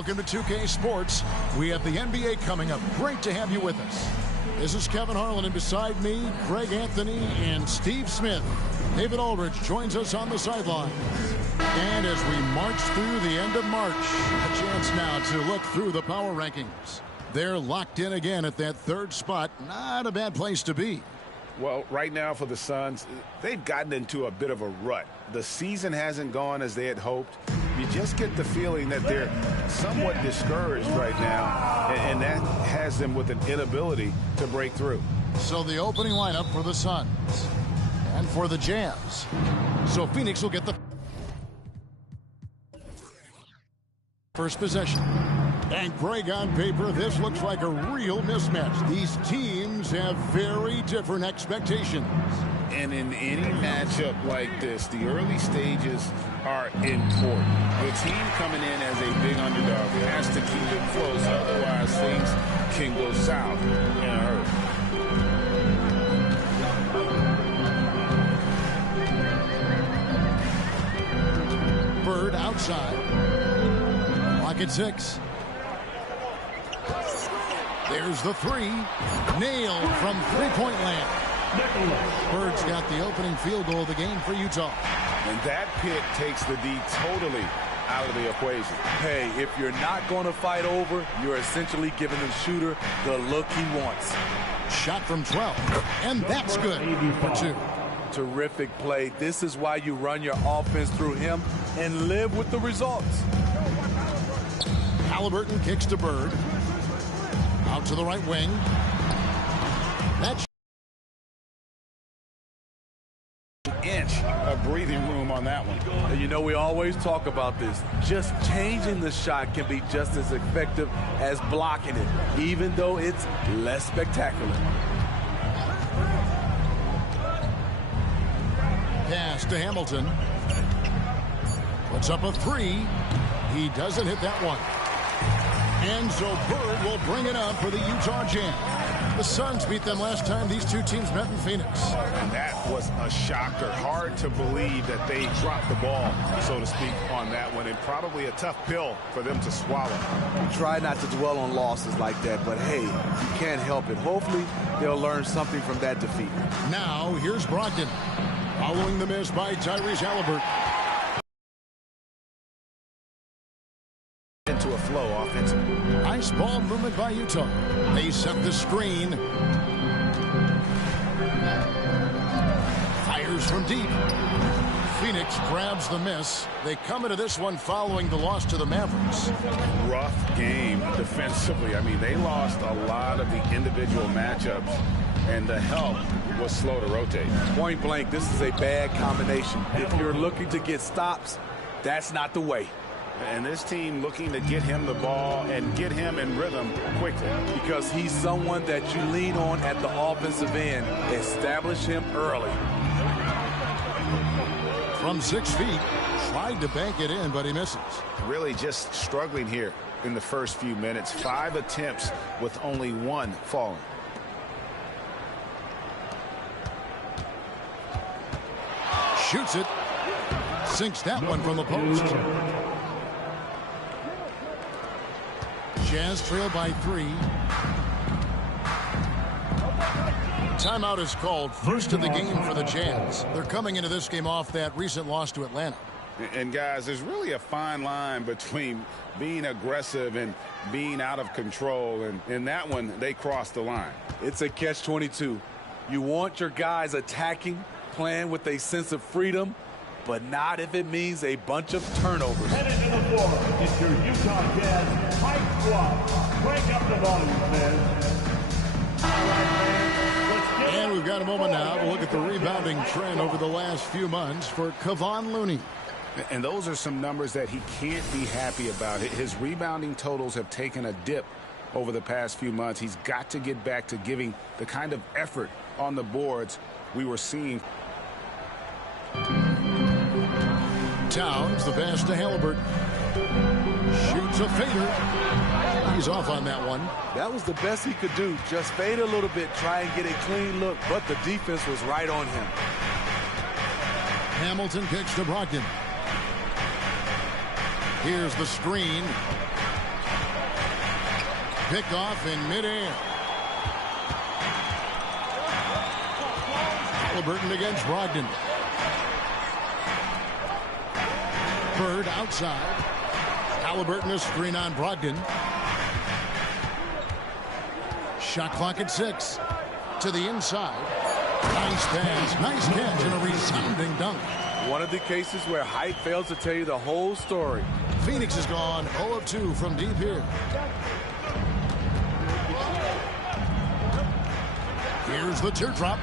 Welcome to 2K Sports. We have the NBA coming up. Great to have you with us. This is Kevin Harlan, and beside me, Greg Anthony and Steve Smith. David Aldridge joins us on the sideline. And as we march through the end of March, a chance now to look through the power rankings. They're locked in again at that third spot. Not a bad place to be. Well, right now for the Suns, they've gotten into a bit of a rut. The season hasn't gone as they had hoped. You just get the feeling that they're somewhat discouraged right now, and that has them with an inability to break through. So the opening lineup for the Suns and for the Jazz. So Phoenix will get the first possession. And Greg, on paper, this looks like a real mismatch. These teams have very different expectations. And in any matchup like this, the early stages are important. The team coming in as a big underdog has to keep it close, otherwise things can go south in a hurry. Bird outside. Lock at 6. There's the three. Nailed from three-point land. Bird's got the opening field goal of the game for Utah. And that pick takes the D totally out of the equation. Hey, if you're not going to fight over, you're essentially giving the shooter the look he wants. Shot from 12, and that's good for 2. Terrific play. This is why you run your offense through him and live with the results. Halliburton kicks to Bird. Out to the right wing. That's an inch of breathing room on that one. You know, we always talk about this. Just changing the shot can be just as effective as blocking it, even though it's less spectacular. Pass to Hamilton. Puts up a 3. He doesn't hit that one. And so Bird will bring it up for the Utah Jazz. The Suns beat them last time these two teams met in Phoenix. And that was a shocker. Hard to believe that they dropped the ball, so to speak, on that one. And probably a tough pill for them to swallow. Try not to dwell on losses like that, but hey, you can't help it. Hopefully, they'll learn something from that defeat. Now, here's Brogdon. Following the miss by Tyrese Halliburton. Into a flow offensively. Nice ball movement by Utah. They set the screen. Fires from deep. Phoenix grabs the miss. They come into this one following the loss to the Mavericks. Rough game defensively. I mean, they lost a lot of the individual matchups, and the help was slow to rotate. Point blank, this is a bad combination. If you're looking to get stops, that's not the way. And this team looking to get him the ball and get him in rhythm quickly. Because he's someone that you lean on at the offensive end. Establish him early. From 6 feet, tried to bank it in, but he misses. Really just struggling here in the first few minutes. 5 attempts with only 1 falling. Shoots it. Sinks that one from the post. Jazz trail by 3. Timeout is called. First of the game for the Jazz. They're coming into this game off that recent loss to Atlanta. And guys, there's really a fine line between being aggressive and being out of control. And in that one, they crossed the line. It's a catch-22. You want your guys attacking, playing with a sense of freedom, but not if it means a bunch of turnovers. Headed to the floor, it's your Utah Jazz Fight Squad. Break up the volume, man. All right, man. Let's get And we've got a moment now to look at the rebounding trend over the last few months for Kevon Looney. And those are some numbers that he can't be happy about. His rebounding totals have taken a dip over the past few months. He's got to get back to giving the kind of effort on the boards we were seeing. Towns, the pass to Halliburton. Shoots a fader. He's off on that one. That was the best he could do. Just fade a little bit, try and get a clean look, but the defense was right on him. Hamilton kicks to Brogdon. Here's the screen. Pick off in midair. Halliburton against Brogdon. Bird outside. Halliburton is screen on Brogdon. Shot clock at 6. To the inside. Nice pass. Nice catch and a resounding dunk. One of the cases where height fails to tell you the whole story. Phoenix is gone 0 of 2 from deep here. Here's the teardrop.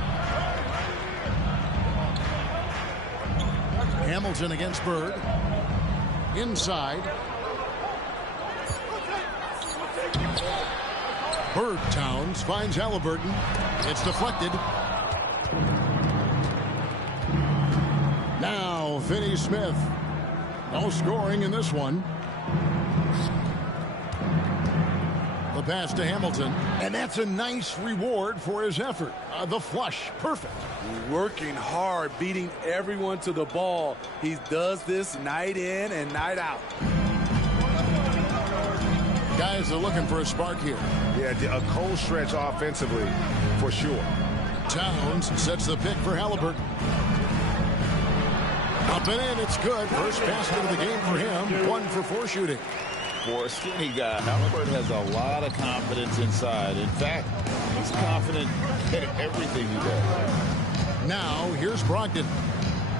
Hamilton against Bird. Inside. Bird Towns finds Halliburton. It's deflected. Now Finney-Smith. No scoring in this one. The pass to Hamilton. And that's a nice reward for his effort. The flush. Perfect. Working hard, beating everyone to the ball. He does this night in and night out. Guys are looking for a spark here. Yeah, a cold stretch offensively for sure. Towns sets the pick for Halliburton. Up and in, it's good. First basket of the game for him. 1 for 4 shooting. For a skinny guy, Halliburton has a lot of confidence inside. In fact, he's confident in everything he does. Now, here's Brogdon.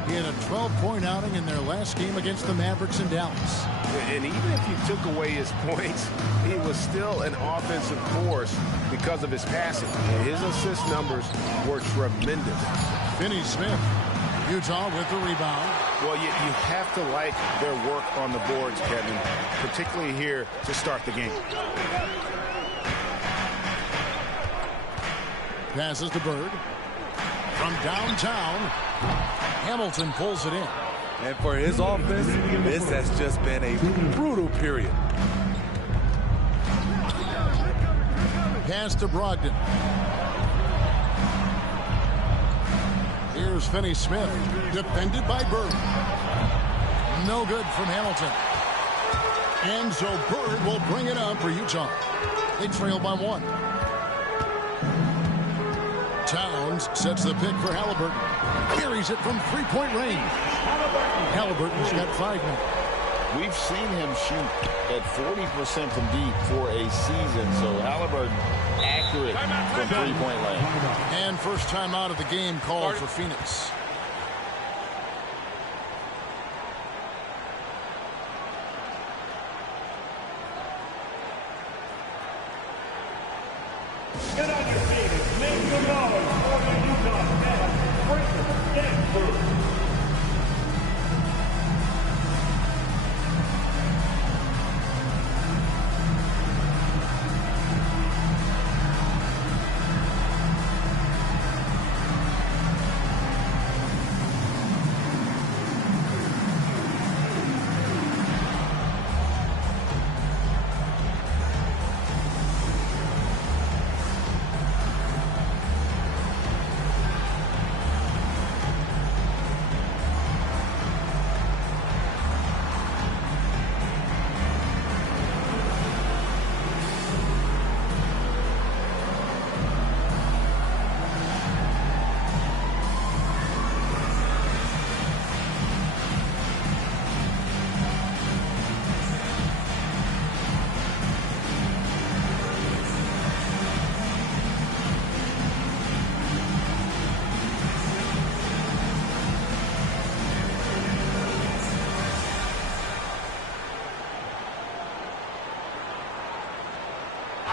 He had a 12-point outing in their last game against the Mavericks in Dallas. And even if you took away his points, he was still an offensive force because of his passing. And his assist numbers were tremendous. Finney-Smith. Utah with the rebound. Well, you have to like their work on the boards, Kevin, particularly here to start the game. Passes to Bird. From downtown, Hamilton pulls it in. And for his offense, this has just been a brutal period. Pass to Brogdon. Here's Finney-Smith, defended by Bird. No good from Hamilton. And so Bird will bring it up for Utah. They trail by 1. Towns sets the pick for Halliburton. Carries it from 3-point range. Halliburton's got 5 now. We've seen him shoot at 40% from deep for a season, so Halliburton accurate from 3-point land. And first time out of the game called for Phoenix. Get on your feet and make some noise for the Utah Jazz. Bring them Stanford.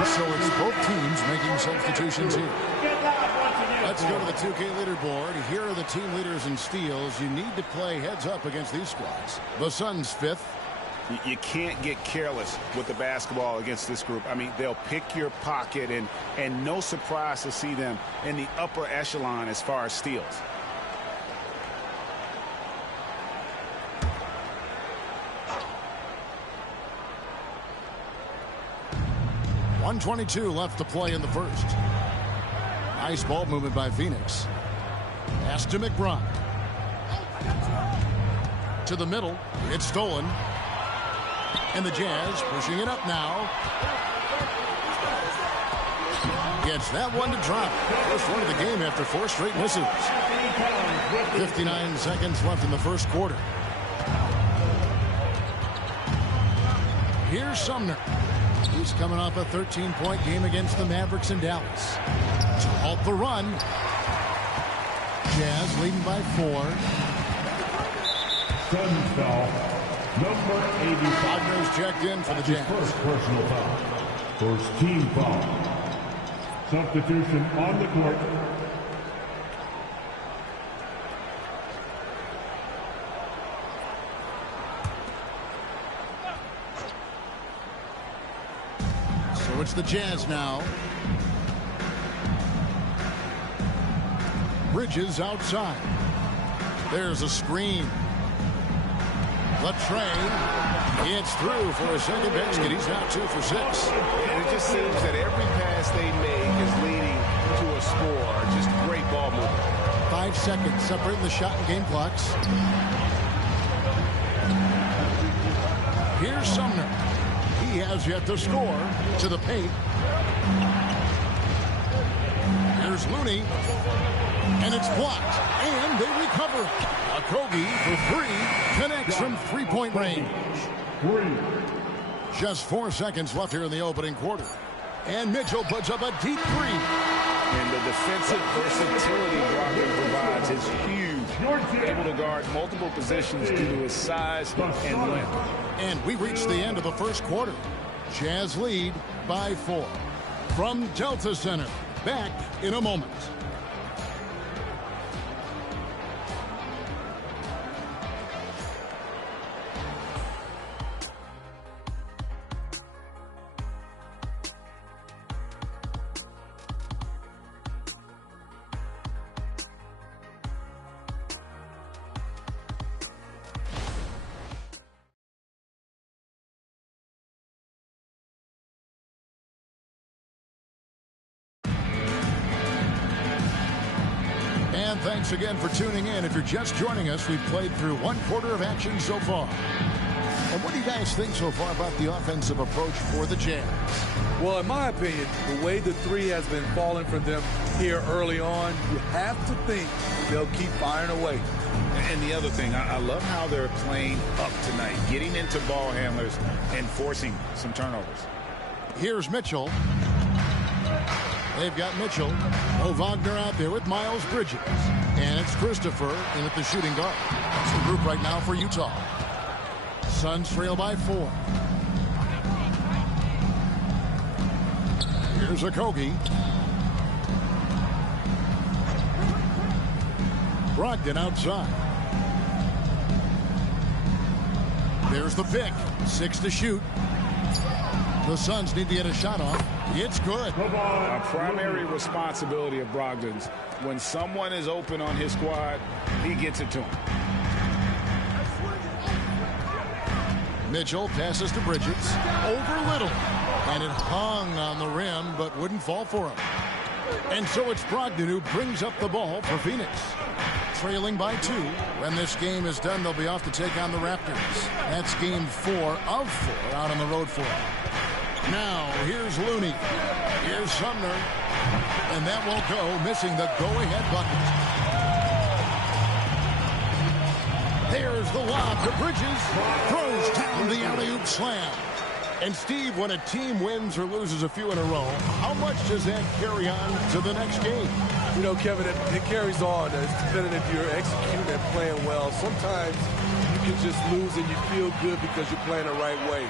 So it's both teams making substitutions here. Let's go to the 2K leaderboard. Here are the team leaders in steals. You need to play heads up against these squads. The Suns 5th. You can't get careless with the basketball against this group. I mean, they'll pick your pocket, and no surprise to see them in the upper echelon as far as steals. .122 left to play in the first. Nice ball movement by Phoenix. Pass to McBride. To the middle. It's stolen. And the Jazz pushing it up now. Gets that one to drop. First one of the game after 4 straight misses. 59 seconds left in the first quarter. Here's Sumner. He's coming off a 13-point game against the Mavericks in Dallas. To halt the run. Jazz leading by 4. Sudden foul. Number 85. Wagner's checked in for the Jazz. First personal foul. First team foul. Substitution on the court. So it's the Jazz now. Bridges outside. There's a screen. Latrey, it's through for a second basket. He's now 2 for 6. And it just seems that every pass they make is leading to a score. Just great ball movement. 5 seconds separating the shot and game clocks. Here's Sumner. He has yet to score. To the paint. Here's Looney. And it's blocked. And they recover it. Okogie for 3. Connects from 3-point range. Just 4 seconds left here in the opening quarter. And Mitchell puts up a deep 3. And the defensive versatility Brogdon provides is huge. Able to guard multiple positions due to his size and length. And we reach the end of the first quarter. Jazz lead by 4. From Delta Center, back in a moment. And thanks again for tuning in. If you're just joining us, we've played through 1 quarter of action so far. And what do you guys think so far about the offensive approach for the Jazz? Well, in my opinion, the way the 3 has been falling for them here early on, you have to think they'll keep firing away. And the other thing, I love how they're playing up tonight, getting into ball handlers and forcing some turnovers. Here's Mitchell. They've got Mitchell. Wagner out there with Miles Bridges. And it's Christopher in at the shooting guard. That's the group right now for Utah. Suns trail by 4. Here's Okogie. Brogdon outside. There's the pick. 6 to shoot. The Suns need to get a shot off. It's good. A primary responsibility of Brogdon's. When someone is open on his squad, he gets it to him. Mitchell passes to Bridges. Over Little. And it hung on the rim, but wouldn't fall for him. And so it's Brogdon who brings up the ball for Phoenix. Trailing by 2. When this game is done, they'll be off to take on the Raptors. That's game 4 of 4 out on the road for them. Now, here's Looney. Here's Sumner. And that won't go, missing the go-ahead bucket. There's the lob to Bridges. Throws down the alley-oop slam. And, Steve, when a team wins or loses a few in a row, how much does that carry on to the next game? You know, Kevin, it carries on. It's depending if you're executing and playing well. Sometimes you can just lose and you feel good because you're playing the right way.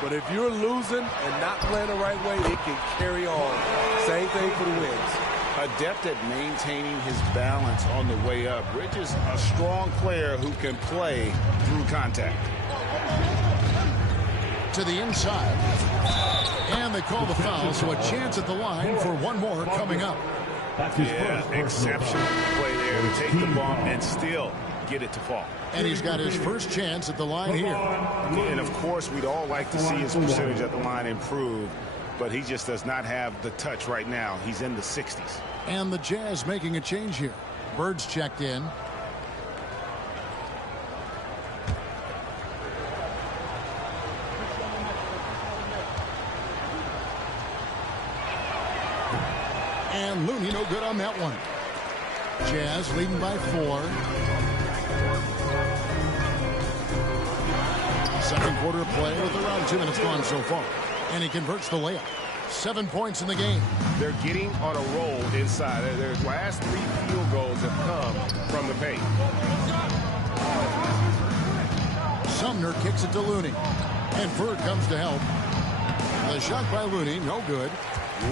But if you're losing and not playing the right way, it can carry on. Same thing for the wins. Adept at maintaining his balance on the way up. Bridges, a strong player who can play through contact. To the inside. And they call the foul, so a chance at the line for one more coming up. Yeah, exceptional play there to take the bump and still get it to fall. And he's got his first chance at the line here. And, of course, we'd all like to see his percentage at the line improve, but he just does not have the touch right now. He's in the 60s. And the Jazz making a change here. Bird's checked in. And Looney no good on that one. Jazz leading by 4. Second quarter of play with around 2 minutes gone so far. And he converts the layup. 7 points in the game. They're getting on a roll inside. Their last 3 field goals have come from the paint. Sumner kicks it to Looney. And Bird comes to help. The shot by Looney, no good.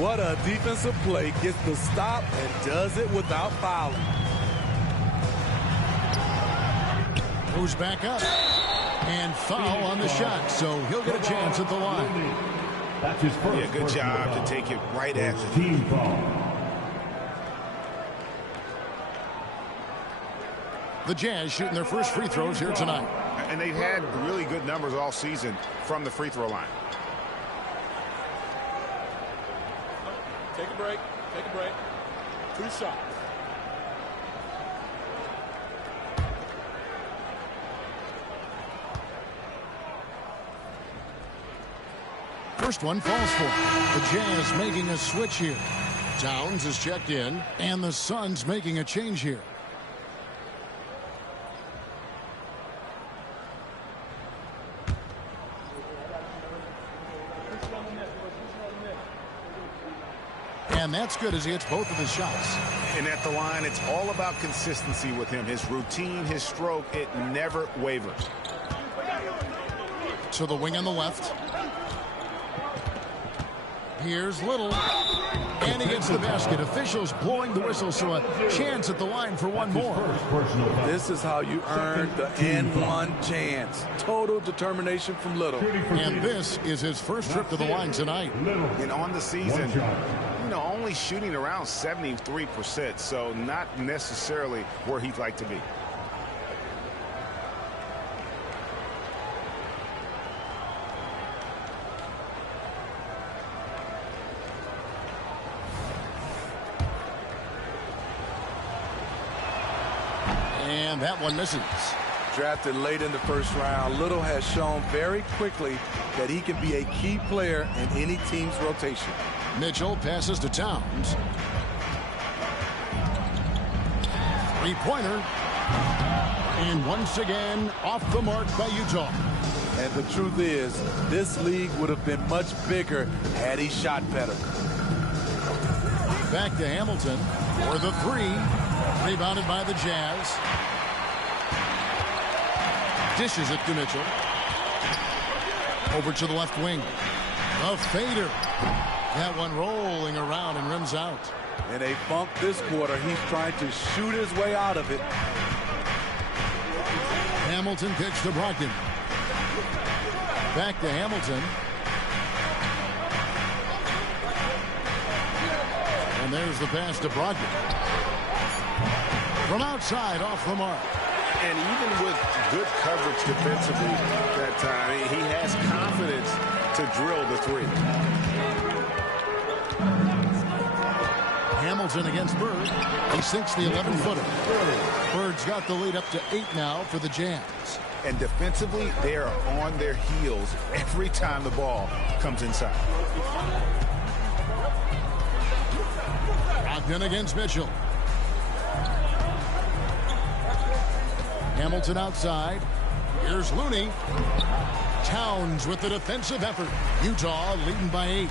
What a defensive play. Gets the stop and does it without fouling. Moves back up. And foul on the shot, so he'll get a chance at the line. That's his first. Yeah, good job to take it right at the team foul. The Jazz shooting their first free throws here tonight. And they've had really good numbers all season from the free throw line. Take a break. Take a break. 2 shots. First one falls for it. The Jazz making a switch here. Towns is checked in, and the Suns making a change here. And that's good as he hits both of his shots. And at the line, it's all about consistency with him. His routine, his stroke, it never wavers. To the wing on the left. Here's Little. And he gets the basket. Officials blowing the whistle, so a chance at the line for one more. This is how you earn the N1 chance. Total determination from Little. And this is his first trip to the line tonight. And on the season, only shooting around 73%, so not necessarily where he'd like to be. And that one misses. Drafted late in the first round, Little has shown very quickly that he can be a key player in any team's rotation. Mitchell passes to Towns. Three-pointer. And once again, off the mark by Utah. And the truth is, this league would have been much bigger had he shot better. Back to Hamilton for the 3. Rebounded by the Jazz. Dishes it to Mitchell. Over to the left wing. A fader. That one rolling around and rims out. In a funk this quarter, he's trying to shoot his way out of it. Hamilton kicks to Brogdon. Back to Hamilton. And there's the pass to Brogdon. From outside, off the mark. And even with good coverage defensively that time, he has confidence to drill the 3. Hamilton against Bird. He sinks the 11-footer. Bird's got the lead up to 8 now for the Jazz. And defensively, they are on their heels every time the ball comes inside. Brogdon against Mitchell. Hamilton outside. Here's Looney. Towns with the defensive effort. Utah leading by 8.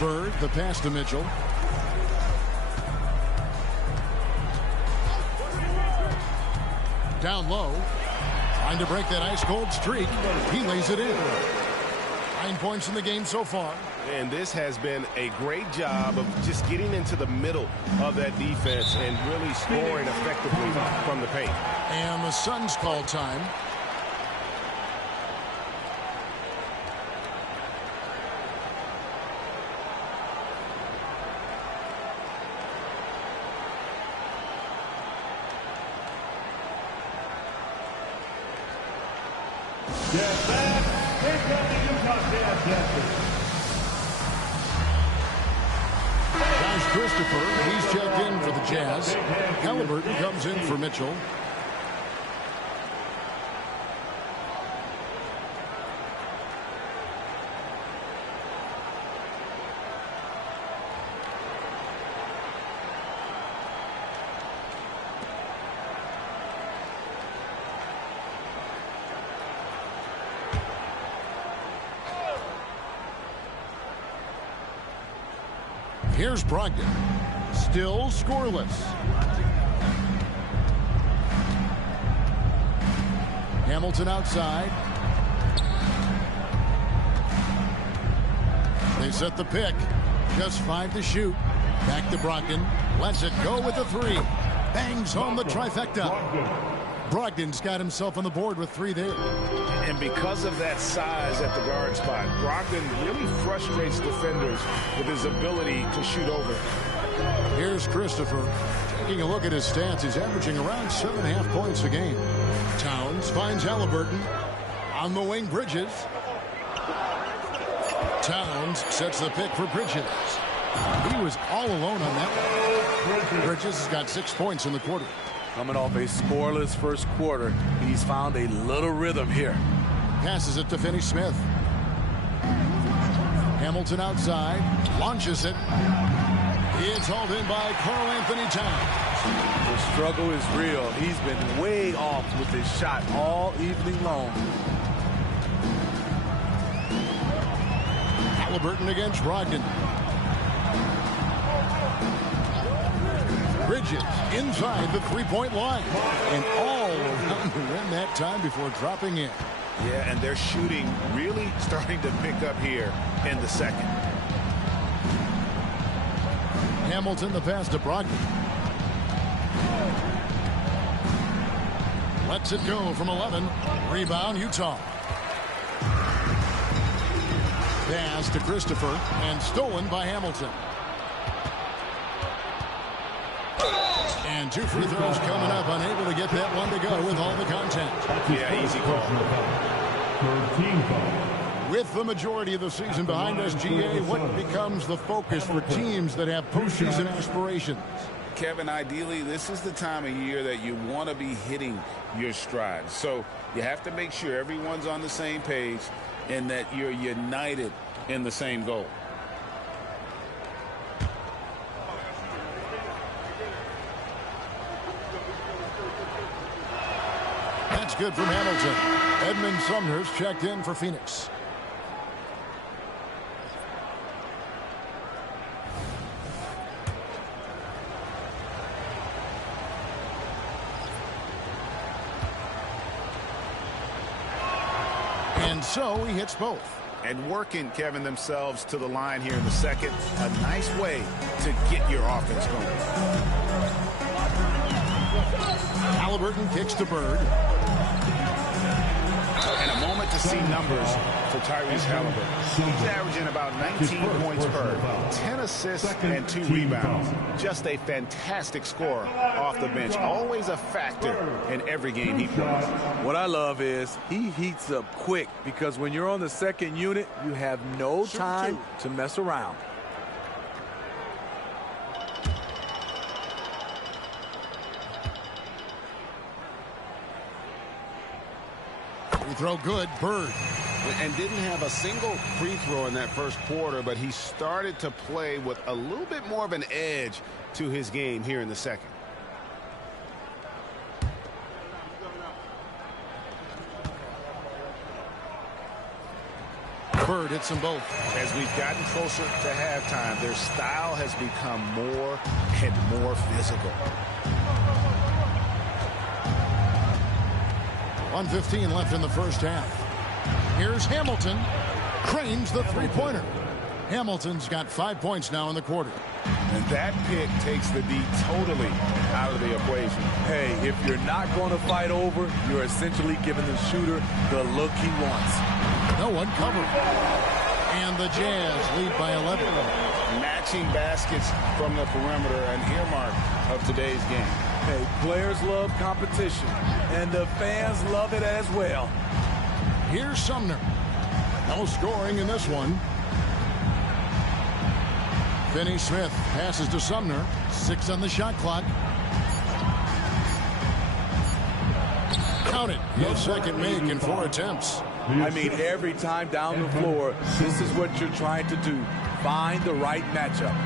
Bird, the pass to Mitchell. Down low. Trying to break that ice-cold streak. He lays it in. 9 points in the game so far. And this has been a great job of just getting into the middle of that defense and really scoring effectively from the paint. And the Suns call time. Get back. Here come the Utah Jazz dancers. Josh Christopher, he's checked in for the Jazz. Halliburton comes in for Mitchell. Here's Brogdon. Still scoreless. Hamilton outside. They set the pick. Just 5 to shoot. Back to Brogdon. Lets it go with the 3. Bangs home the trifecta. Brogdon's got himself on the board with 3 there. And because of that size at the guard spot, Brogdon really frustrates defenders with his ability to shoot over. Here's Christopher. Taking a look at his stats, he's averaging around 7.5 points a game. Towns finds Halliburton. On the wing, Bridges. Towns sets the pick for Bridges. He was all alone on that one. Bridges has got 6 points in the quarter. Coming off a scoreless first quarter, he's found a little rhythm here. Passes it to Finney-Smith. Hamilton outside. Launches it. It's hauled in by Karl Anthony Towns. The struggle is real. He's been way off with his shot all evening long. Halliburton against Brogdon. Bridges inside the three-point line. And all around the rim that time before dropping in. Yeah, and their shooting really starting to pick up here in the second. Hamilton, the pass to Brogdon. Lets it go from 11. Rebound, Utah. Pass to Christopher, and stolen by Hamilton. And 2 free throws coming up, unable to get that one to go with all the contact. Yeah, easy call. 13 foul. With the majority of the season behind us, GA, what becomes the focus for teams that have postseason aspirations? Kevin, ideally, this is the time of year that you want to be hitting your stride. So you have to make sure everyone's on the same page and that you're united in the same goal. That's good from Hamilton. Edmund Sumner's checked in for Phoenix. And so he hits both. And working, Kevin, themselves to the line here in the second. A nice way to get your offense going. Halliburton kicks to Bird. And a moment to see numbers for Tyrese Halliburton. He's averaging about 19 points per, 10 assists and 2 rebounds. Just a fantastic scorer off the bench. Always a factor in every game he plays. What I love is he heats up quick because when you're on the second unit, you have no time to mess around. Free throw good. Bird. And didn't have a single free throw in that first quarter, but he started to play with a little bit more of an edge to his game here in the second. Bird hits them both. As we've gotten closer to halftime, their style has become more and more physical. 1:15 left in the first half. Here's Hamilton. Cranes the three-pointer. Hamilton's got 5 points now in the quarter. And that pick takes the D totally out of the equation. Hey, if you're not going to fight over, you're essentially giving the shooter the look he wants. No one covered. And the Jazz lead by 11. Matching baskets from the perimeter, an earmark of today's game. Hey, players love competition, and the fans love it as well. Here's Sumner. No scoring in this one. Finney-Smith passes to Sumner. 6 on the shot clock. Count it. His second make in 4 attempts. I mean, every time down the floor, this is what you're trying to do. Find the right matchup.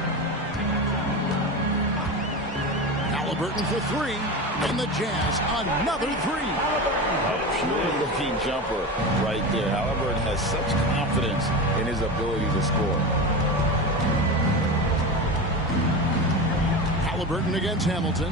Halliburton for 3. And the Jazz another 3. A pure-looking jumper right there. Halliburton has such confidence in his ability to score. Halliburton against Hamilton.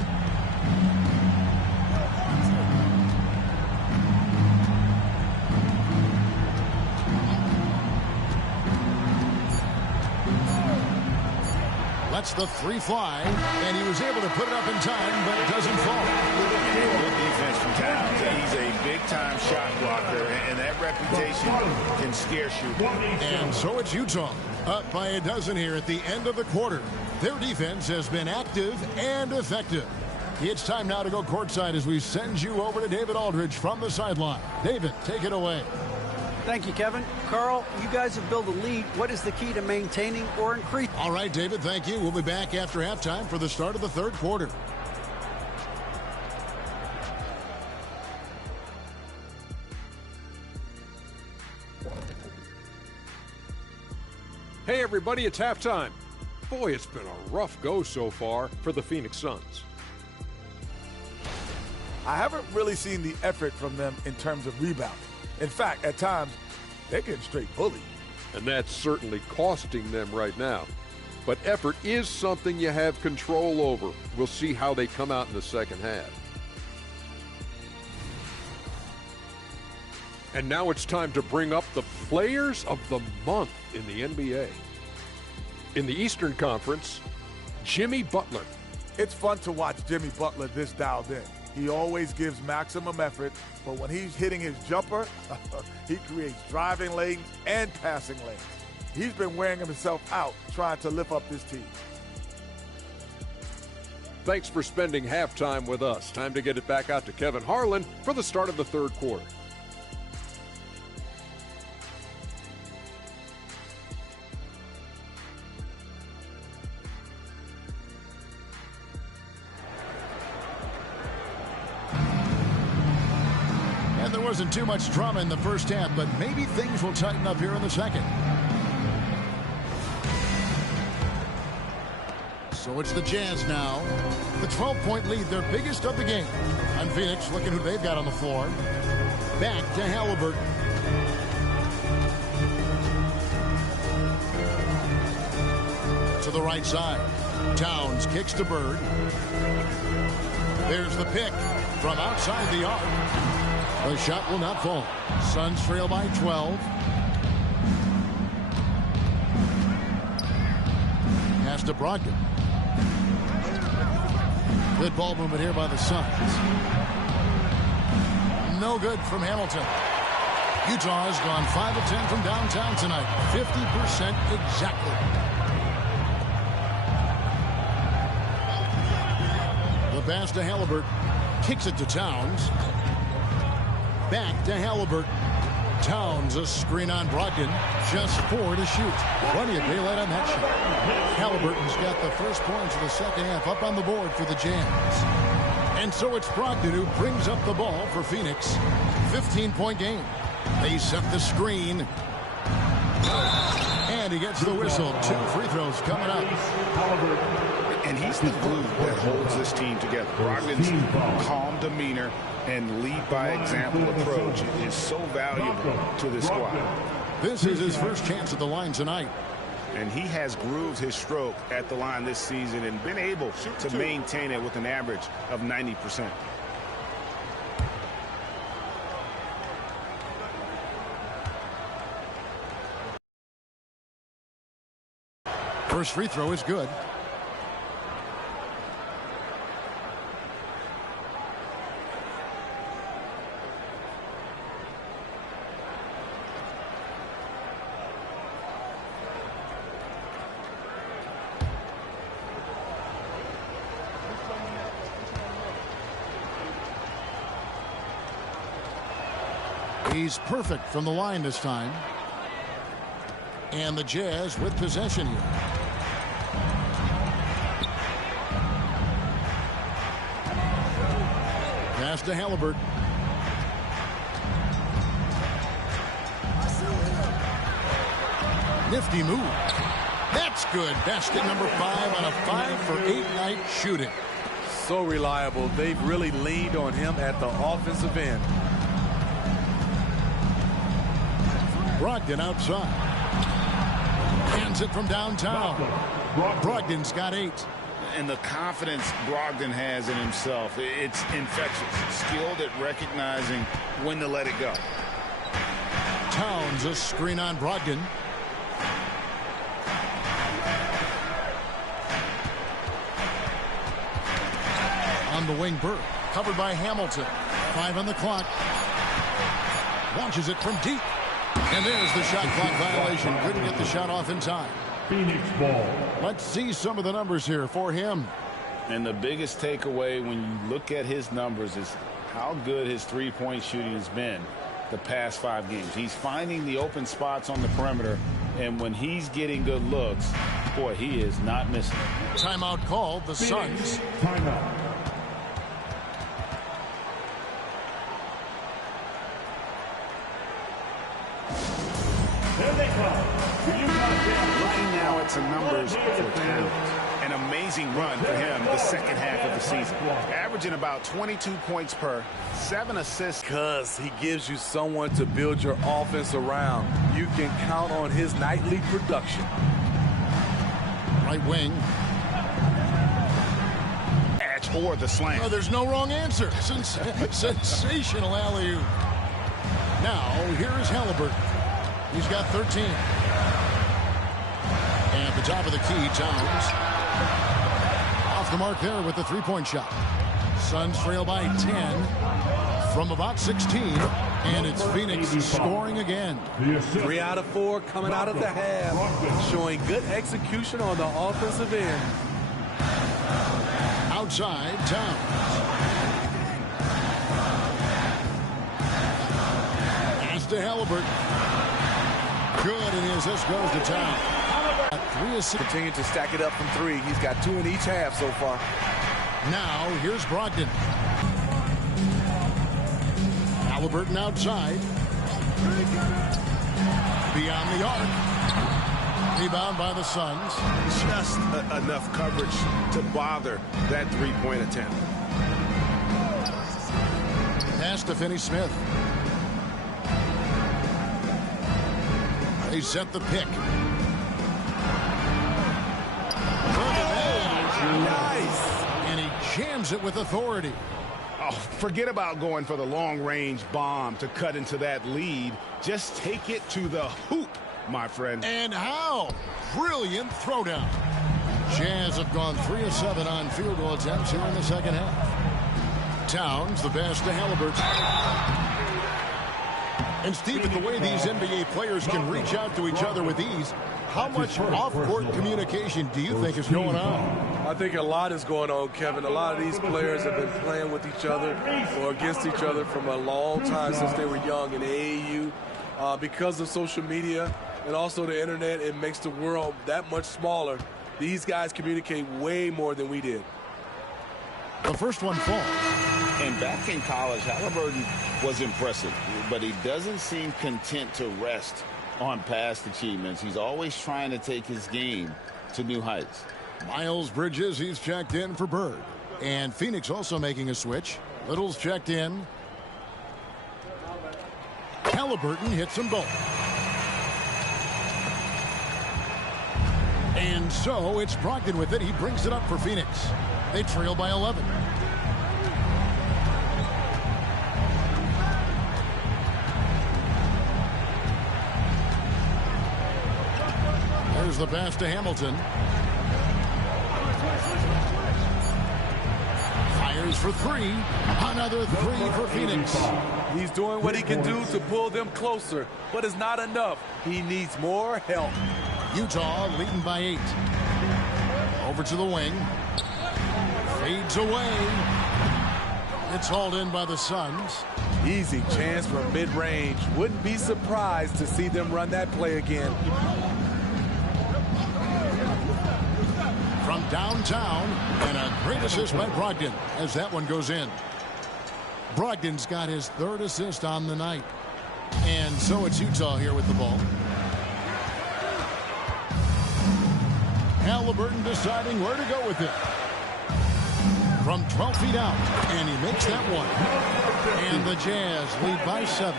Lets the three fly, and he was able to put it up in time, but it doesn't fall. Good defense from Towns. He's a big-time shot blocker, and that reputation can scare you. And so it's Utah, up by a dozen here at the end of the quarter. Their defense has been active and effective. It's time now to go courtside as we send you over to David Aldridge from the sideline. David, take it away. Thank you, Kevin. Carl, you guys have built a lead. What is the key to maintaining or increasing? All right, David, thank you. We'll be back after halftime for the start of the third quarter. Hey, everybody, it's halftime. Boy, it's been a rough go so far for the Phoenix Suns. I haven't really seen the effort from them in terms of rebounding. In fact, at times, they're getting straight bullied. And that's certainly costing them right now. But effort is something you have control over. We'll see how they come out in the second half. And now it's time to bring up the Players of the Month in the NBA. In the Eastern Conference, Jimmy Butler. It's fun to watch Jimmy Butler this dialed in. He always gives maximum effort, but when he's hitting his jumper, he creates driving lanes and passing lanes. He's been wearing himself out trying to lift up this team. Thanks for spending halftime with us. Time to get it back out to Kevin Harlan for the start of the third quarter. Wasn't too much drama in the first half, but maybe things will tighten up here in the second. So it's the Jazz now. The 12-point lead, their biggest of the game. And Phoenix, looking who they've got on the floor. Back to Halliburton. To the right side. Towns kicks to Bird. There's the pick from outside the arc. The shot will not fall. Suns trail by 12. Pass to Brogdon. Good ball movement here by the Suns. No good from Hamilton. Utah has gone 5 of 10 from downtown tonight. 50% exactly. The pass to Halliburton. Kicks it to Towns. Back to Halliburton. Towns, a screen on Brogdon. Just 4 to shoot. Plenty of daylight on that shot. Halliburton's got the first points of the second half up on the board for the Jazz. And so it's Brogdon who brings up the ball for Phoenix. 15-point game. They set the screen. And he gets the whistle. 2 free throws coming up. And he's the glue that holds this team together. Brogdon's calm demeanor and lead by example approach is so valuable to this squad. This is his first chance at the line tonight. And he has grooved his stroke at the line this season and been able to maintain it with an average of 90%. First free throw is good. He's perfect from the line this time. And the Jazz with possession here. Pass to Halliburton. Nifty move. That's good. Basket number 5 on a 5-for-8 night shooting. So reliable. They've really leaned on him at the offensive end. Brogdon outside. Hands it from downtown. Brogdon's got 8. And the confidence Brogdon has in himself, it's infectious. Skilled at recognizing when to let it go. Towns, a screen on Brogdon. On the wing, Burke. Covered by Hamilton. 5 on the clock. Launches it from deep. And there's the shot clock violation. Couldn't get the shot off in time. Phoenix ball. Let's see some of the numbers here for him. And the biggest takeaway when you look at his numbers is how good his three-point shooting has been the past 5 games. He's finding the open spots on the perimeter, and when he's getting good looks, boy, he is not missing. Timeout called. The Suns. Timeout. There they come. Right now, it's a numbers for Towns. An amazing run for him the second half of the season. Averaging about 22 points per, 7 assists. Because he gives you someone to build your offense around. You can count on his nightly production. Right wing. Edge or the slam. Oh, there's no wrong answer. Sensational alley-oop. Now, here is Halliburton. He's got 13. And at the top of the key, Towns. Off the mark there with the three-point shot. Suns trail by 10 from about 16. And it's Phoenix scoring again. 3 out of 4 coming out of the half. Showing good execution on the offensive end. Outside, Towns. Pass to Halliburton. Good, and the assist goes to Towns. 3 assists. Continue to stack it up from 3. He's got 2 in each half so far. Now, here's Brogdon. Halliburton outside. Beyond the arc. Rebound by the Suns. Just enough coverage to bother that three-point attempt. Pass to Finney-Smith. They set the pick. Nice. And he jams it with authority. Oh, forget about going for the long-range bomb to cut into that lead. Just take it to the hoop, my friend. And how? Brilliant throwdown. Jazz have gone 3 of 7 on field goal attempts here in the second half. Towns, the pass to Halliburton. And Steve, with the way these NBA players can reach out to each other with ease, how much off-court communication do you think is going on? I think a lot is going on, Kevin. A lot of these players have been playing with each other or against each other from a long time since they were young in AAU. Because of social media and also the internet, it makes the world that much smaller. These guys communicate way more than we did. The first one falls. And back in college, Halliburton was impressive, but he doesn't seem content to rest on past achievements. He's always trying to take his game to new heights. Miles Bridges, he's checked in for Bird. And Phoenix also making a switch. Little's checked in. Halliburton hits them both. And so it's Brogdon with it. He brings it up for Phoenix. They trail by 11. There's the pass to Hamilton. Fires for 3. Another 3 for Phoenix. He's doing what he can do to pull them closer, but it's not enough. He needs more help. Utah leading by 8. Over to the wing. Fades away. It's hauled in by the Suns. Easy chance for mid-range. Wouldn't be surprised to see them run that play again. From downtown, and a great assist by Brogdon as that one goes in. Brogdon's got his 3rd assist on the night. And so it's Utah here with the ball. Halliburton deciding where to go with it. From 12 feet out, and he makes that one. And the Jazz lead by 7.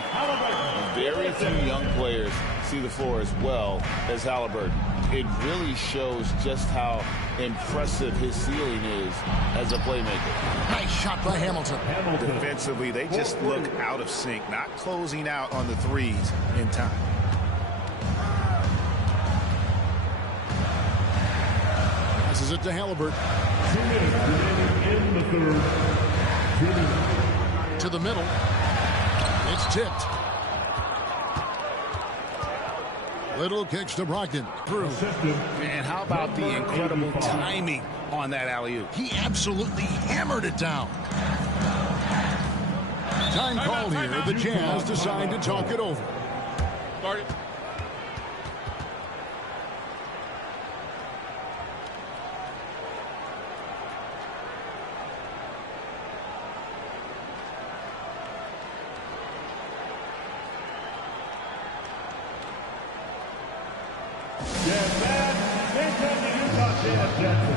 very few young players see the floor as well as Halliburton. It really shows just how impressive his ceiling is as a playmaker. Nice shot by Hamilton. Defensively, they just look out of sync, not closing out on the threes in time. Passes it to Halliburton. 2 minutes remaining in the third. To the middle. It's tipped. Little kicks to Brogdon. Through. And how about the incredible timing on that alley-oop? He absolutely hammered it down. Time called here. The Jazz decide to talk it over. Guard it. Jazz fans, here come the Utah Jazz Jackson.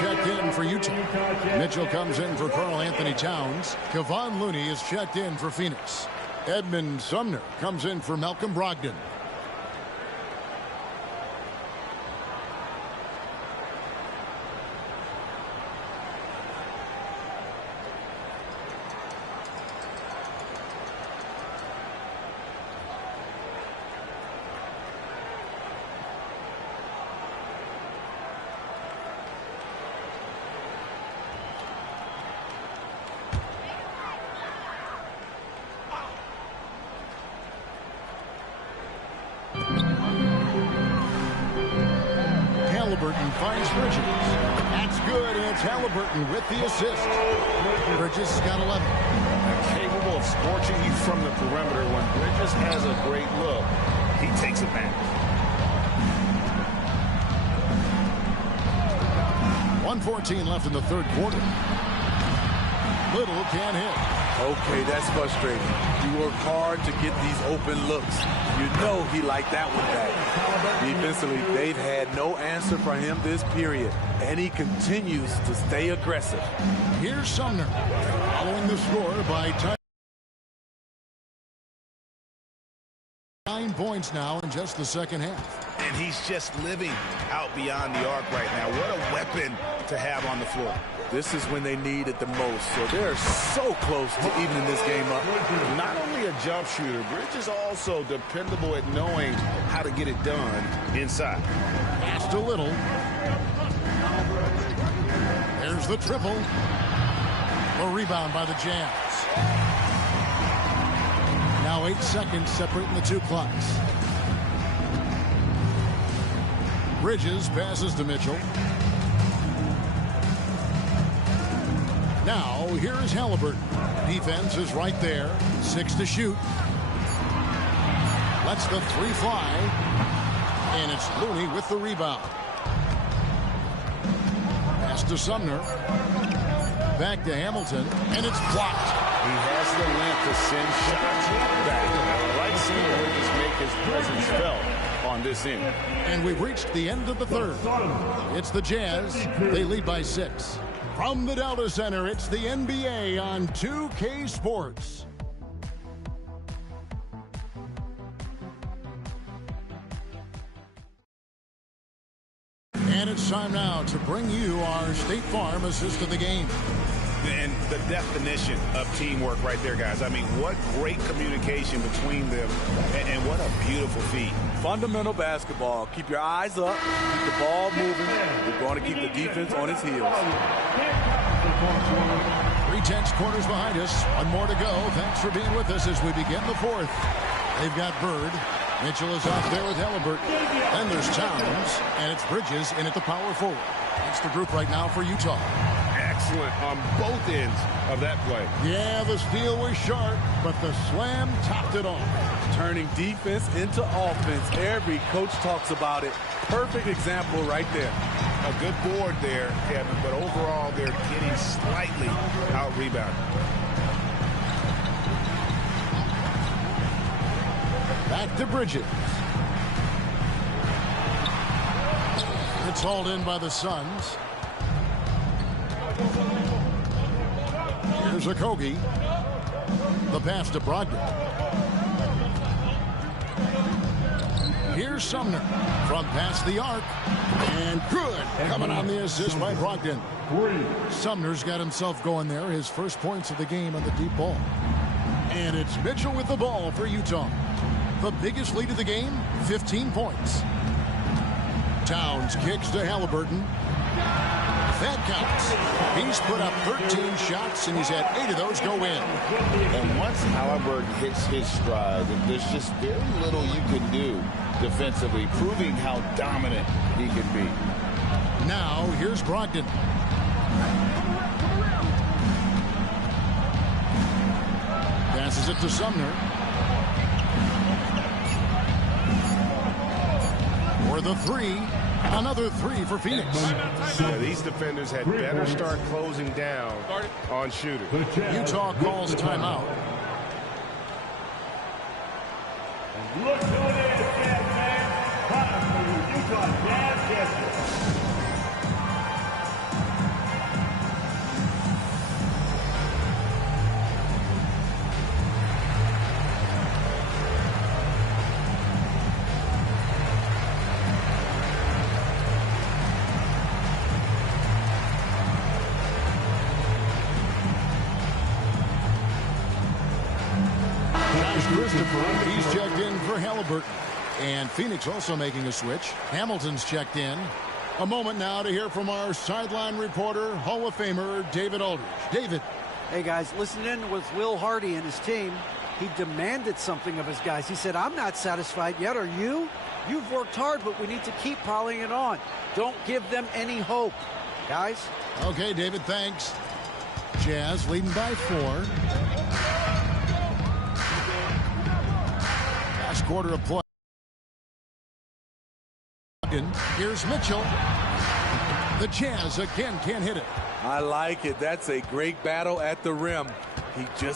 Checked in for Utah. Mitchell comes in for Karl Anthony Towns. Kevon Looney is checked in for Phoenix. Edmund Sumner comes in for Malcolm Brogdon. Halliburton finds Bridges. That's good, and it's Halliburton with the assist. Bridges got 11. Capable of scorching you from the perimeter. When Bridges has a great look, he takes it back. 1:14 left in the third quarter. Little can't hit. Okay, that's frustrating. You work hard to get these open looks. You know he liked that one back. Defensively, they've had no answer for him this period, and he continues to stay aggressive. Here's Sumner, following the score by 9 points now in just the second half. And he's just living out beyond the arc right now. What a weapon to have on the floor. This is when they need it the most, so they're so close to evening this game up. Not only a jump shooter, Bridges also dependable at knowing how to get it done inside. Pass to Little. There's the triple. A rebound by the Jazz. Now 8 seconds separating the two clocks. Bridges passes to Mitchell. Now, here is Halliburton. Defense is right there. 6 to shoot. Lets the 3 fly. And it's Looney with the rebound. Pass to Sumner. Back to Hamilton. And it's blocked. He has the length to send shots back. I like seeing Bridges make his presence felt on this end. And we've reached the end of the third. It's the Jazz. They lead by 6. From the Delta Center, it's the NBA on 2K Sports. And it's time now to bring you our State Farm assist of the game. And the definition of teamwork right there, guys. I mean, what great communication between them, and what a beautiful feat. Fundamental basketball. Keep your eyes up. Keep the ball moving. We're going to keep the defense on its heels. 3/10 quarters behind us. One more to go. Thanks for being with us as we begin the fourth. They've got Bird. Mitchell is out there with Halliburton. Then there's Towns, and it's Bridges in at the power forward. That's the group right now for Utah. Excellent on both ends of that play. Yeah, the steal was sharp, but the slam topped it off. Turning defense into offense. Every coach talks about it. Perfect example right there. A good board there, Kevin, but overall they're getting slightly out-rebounded. Back to Bridges. It's hauled in by the Suns. Here's Okogie. The pass to Brogdon. Here's Sumner from past the arc. And good. Coming on the assist by Brogdon. Sumner's got himself going there. His first points of the game on the deep ball. And it's Mitchell with the ball for Utah. The biggest lead of the game, 15 points. Towns kicks to Halliburton. That counts. He's put up 13 shots, and he's had 8 of those go in. And once Halliburton hits his stride, there's just very little you can do defensively, proving how dominant he can be. Now, here's Brogdon. Passes it to Sumner. For the 3. Another 3 for Phoenix. Yeah, these defenders had better start closing down on shooters. Utah calls timeout. Look who it is, Jazz fans. Time for your Utah Jazz guesses. He's checked in for Halliburton. And Phoenix also making a switch. Hamilton's checked in. A moment now to hear from our sideline reporter, Hall of Famer David Aldridge. David. Hey, guys, listen in with Will Hardy and his team. He demanded something of his guys. He said, I'm not satisfied yet. Are you? You've worked hard, but we need to keep piling it on. Don't give them any hope. Guys? Okay, David, thanks. Jazz leading by 4. Last quarter of play. Here's Mitchell. The Jazz again can't hit it. I like it. That's a great battle at the rim. He just